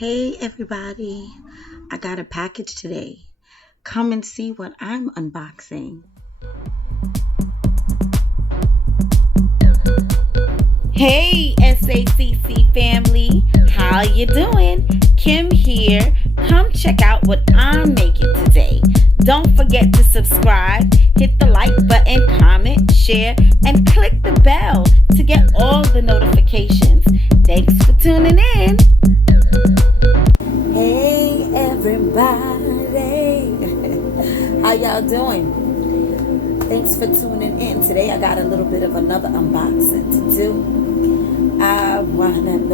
Hey everybody, I got a package today. Come and see what I'm unboxing. Hey S.A.C.C family, how you doing? Kim here. Come check out what I'm making today. Don't forget to subscribe, hit the like button, comment, share, and click the bell to get all the notifications. Thanks for tuning in. Hey everybody, how y'all doing? Thanks for tuning in. Today I got a little bit of another unboxing to do.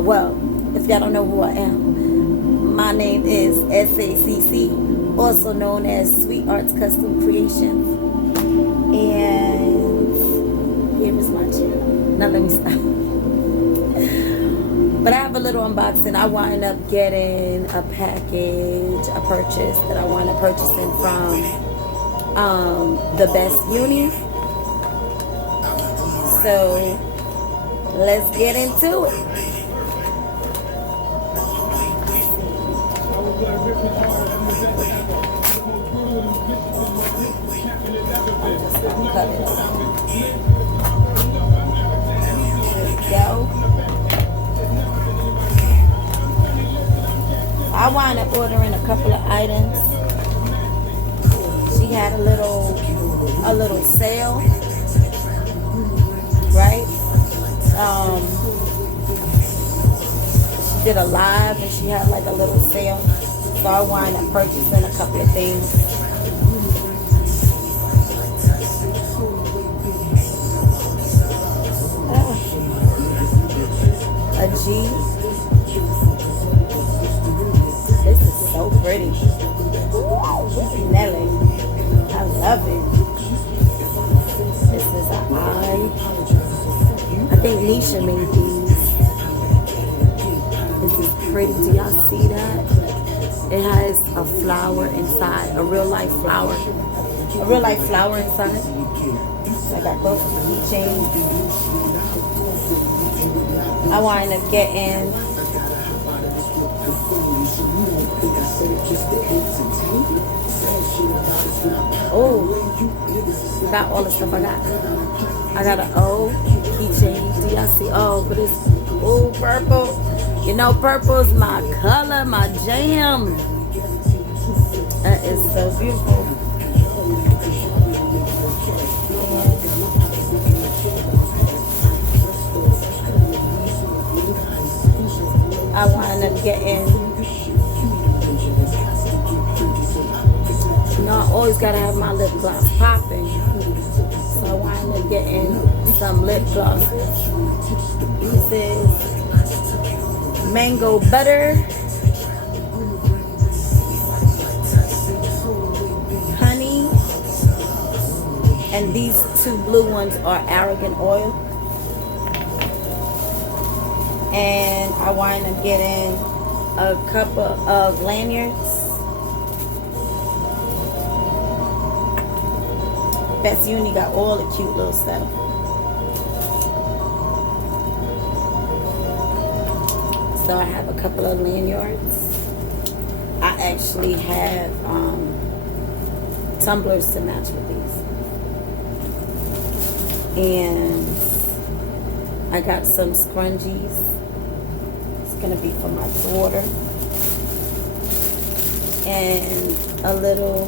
Well, if y'all don't know who I am, my name is S.A.C.C, also known as sweetartscustomcreations. And here is my channel. Now let me stop. But I have a little unboxing. I wind up getting a package, a purchase that I wind up purchasing from The Best Uni. So let's get into it. I'm just gonna cut it off. There we go. I wound up ordering a couple of items. She had a little sale, right? She did a live and she had like a little sale, so I wound up purchasing a couple of things. A G. This is so pretty. Nelly, I love it. This is an eye. I think Nisha made these. This is pretty. Do y'all see that? It has a flower inside, a real life flower. A real life flower inside. So I got both of the keychains. I wind up getting got all the stuff I got. I got an O keychain. Do y'all see? Oh, but it's purple. You know, purple is my color, my jam. That is so beautiful. I wind up getting, you know, I always gotta have my lip gloss popping. So I wind up getting some lip gloss. This is mango butter, honey, and these two blue ones are argan oil. And I wind up getting a couple of lanyards. Best Uni got all the cute little stuff. So I have a couple of lanyards. I actually have tumblers to match with these. And I got some scrunchies. Gonna be for my daughter, and a little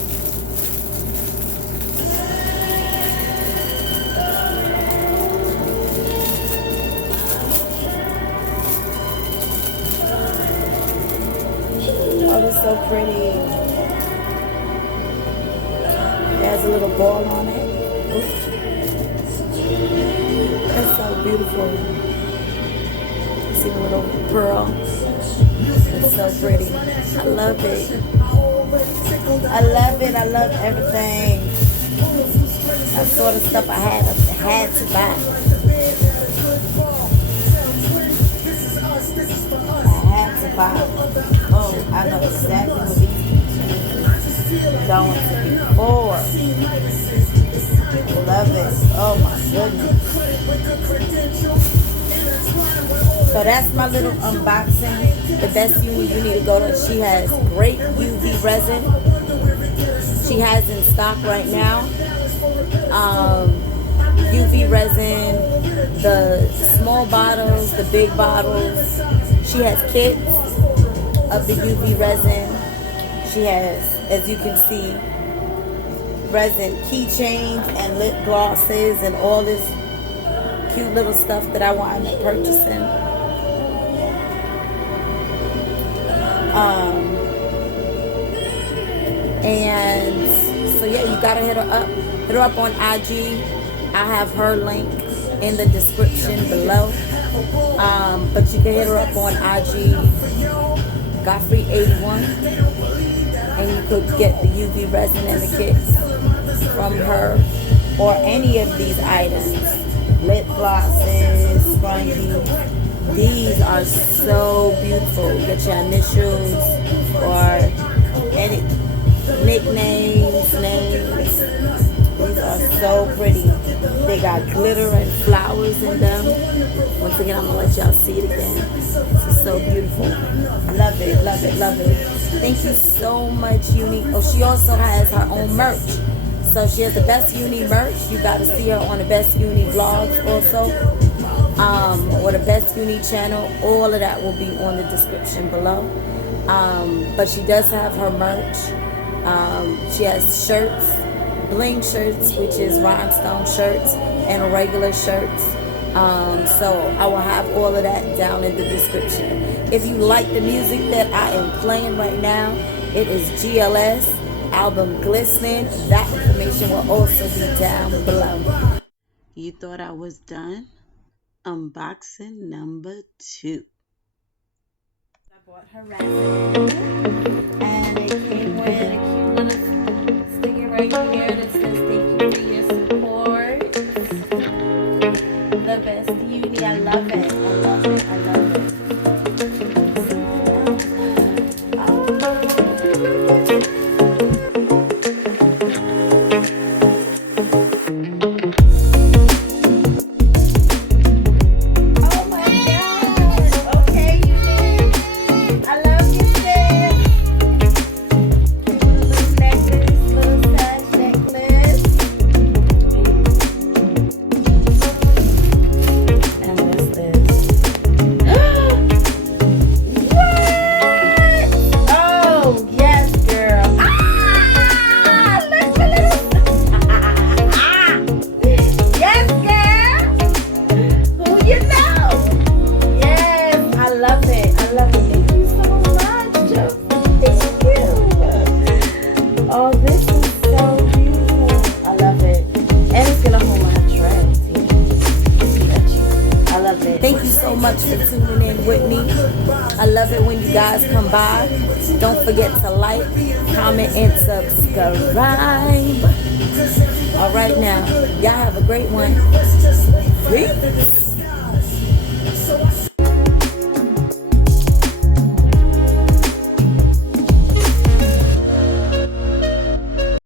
oh, this is so pretty. It has a little ball on it. That's so beautiful. See the little pearl. It's so pretty. I love it. I love it. I love everything. That sort of stuff I had to buy. I had to buy. Oh, I know exactly what these going to be for. Love it. Oh my goodness. So that's my little unboxing. The Best Uni, you need to go to. She has great UV resin. She has in stock right now. UV resin, the small bottles, the big bottles. She has kits of the UV resin. She has, as you can see, resin keychains and lip glosses and all this cute little stuff that I wind up purchasing. And so yeah, you gotta hit her up on IG. I have her link in the description below. But you can hit her up on IG, Godfrey81, and you could get the UV resin and the kits from her, or any of these items, lip glosses, scrunchies. These are so beautiful. Get your initials or any nicknames, names. These are so pretty. They got glitter and flowers in them. Once again, I'm gonna let y'all see it again. This is so beautiful. Love it, love it, love it. Thank you so much, Uni. Oh, she also has her own merch. So she has the Best Uni merch. You got to see her on the Best Uni vlogs also, or the Best Uni channel. All of that will be on the description below. But she does have her merch. She has shirts, bling shirts, which is rhinestone shirts, and regular shirts. So I will have all of that down in the description. If you like the music that I am playing right now, it is GLS Album Glistening. That information will also be down below. You thought I was done? Unboxing number 2. I bought her resin, and it came with a cute little sticker right here that says thank you for your support. The Best Uni, I love it, I love it, I love it. Thank you so much for tuning in with me. I love it when you guys come by. Don't forget to like, comment, and subscribe. All right now, y'all have a great one. Peace.